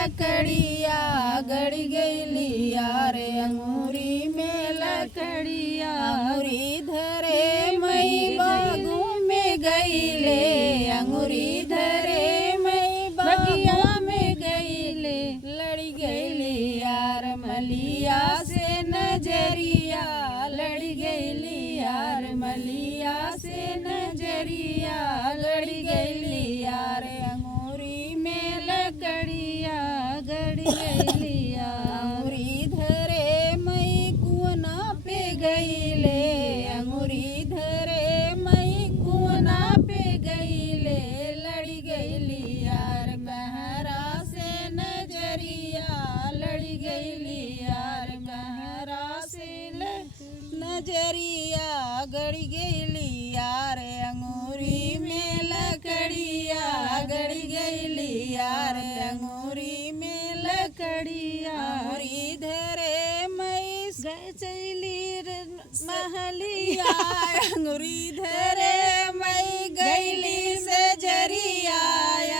लकड़िया गड़ी गईली यार अंगूरी में लकड़िया अंगूरी धरे मई बागों में गईले अंगूरी धरे मई बगिया में गईले लड़ी गईली यार मलिया से नजरिया लड़ी गईली यार मलिया से नजरिया लड़ी गईली यार अंगूरी में लकड़िया गड़ी गईली अंगूरी धरे मई कुआना पे गईले अंगूरी धरे मई कुआना पे गईले लड़ी गईली यार महरा से नजरिया लड़ी गईली यार महरा से नजरिया गड़ी गईली यार अंगूरी में लकड़िया गड़ी गईली यार अंगूरी में लकड़िया अंगूरी धरे मई गईली महलिया अंगूरी धरे मई गईली से जरिया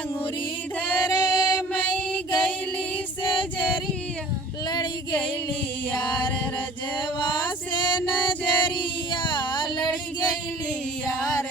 अंगूरी धरे मई गईली से जरिया लड़ी गईली यार रजवा से नजरिया लड़ी गईली यार